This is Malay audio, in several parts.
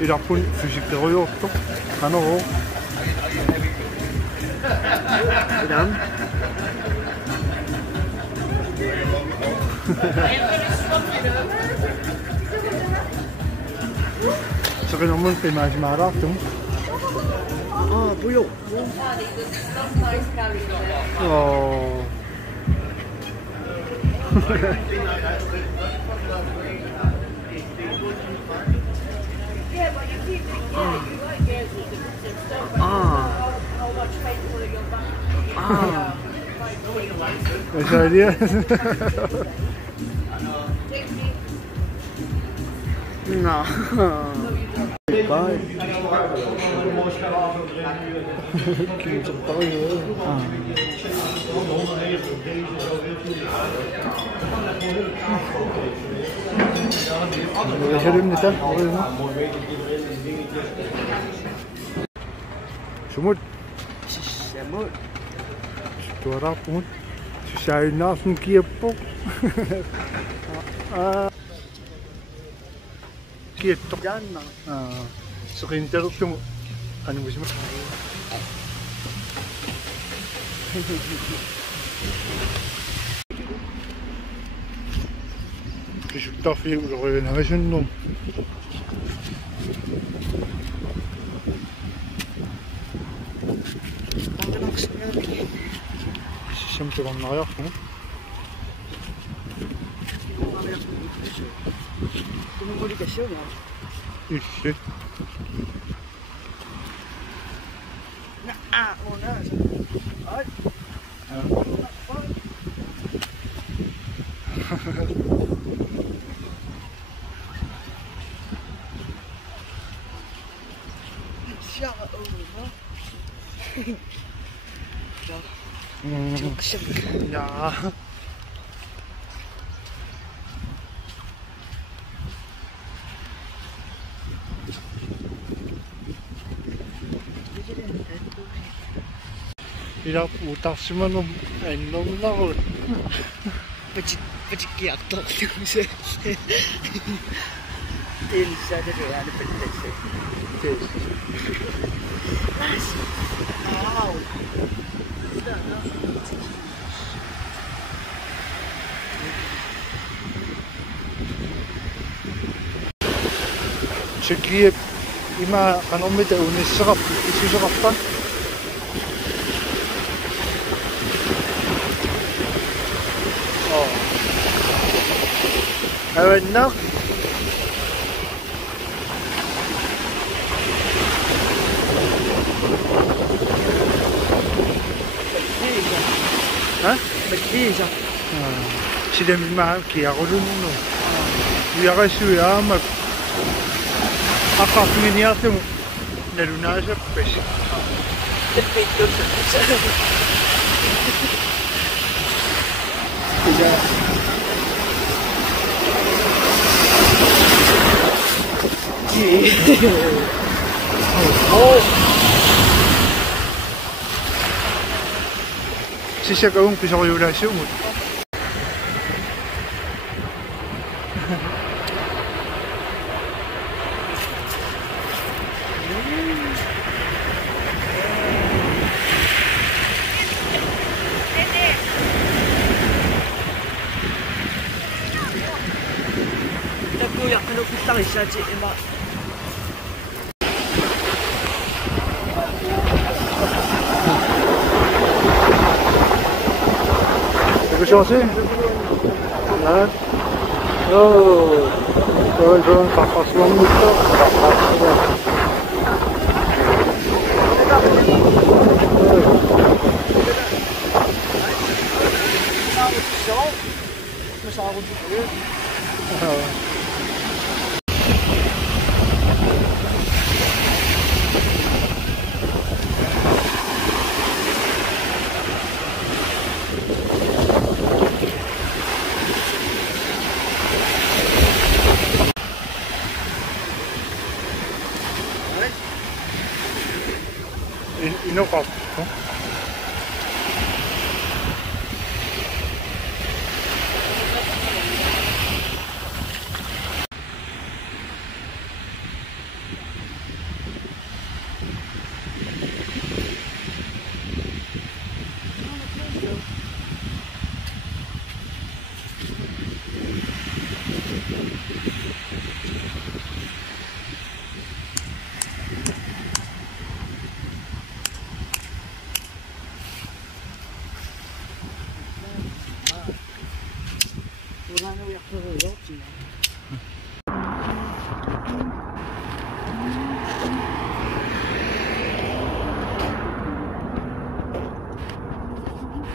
일학분 주식대로요 또 하나고 그다음 저게 너무 빼마지 마라 좀. 보여. What's the idea? No. Bye. Kim tayo. Yaşarımda Sumut. Semut. Suara pun. Saya nak kiepok. Kietok. Jangan. Sekintar tu ano mo siya? Küçükler film oynayışın Şimdi onlara yok mu? Bunu geçiyor mu? İşte. Ay. Çok şık. Ya. Idag utas man om enom na ko. Pacik yaktak siya. Til sa dito ano pagtese. Yes. Wow. Çekiye ima kanomete unisrap isusraptan. Evet nak. Ha? Magdisa. Sila mimahal kaya ko dun no. Kuya kasi mag akapingin niya ito naluna sa pesi. Depende sa Kaya siya kung pisa ko yung rasyo mo. Kuya, ano kita siya si Emma? Chaussée? Là. Oh, je vais faire passer mon Inoka.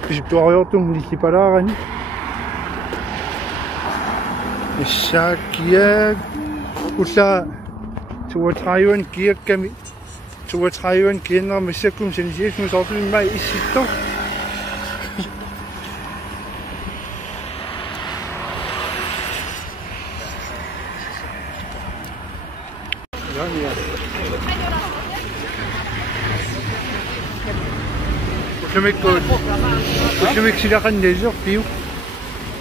Pisutuariortum lillipalaarani. Issaakkiaak ulla tuatrayuan kiakkami tuatrayuan kiannermissakkum sanisiakkum sortumimma issittor. Ja. Kusimik sila kandeso, piu.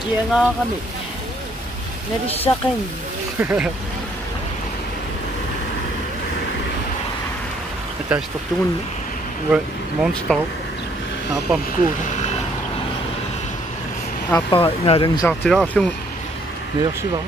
Kaya nga kami. Narisakin. Atas tuktungun monster. Apa mku. Apa nga lang sa tira, merci ba.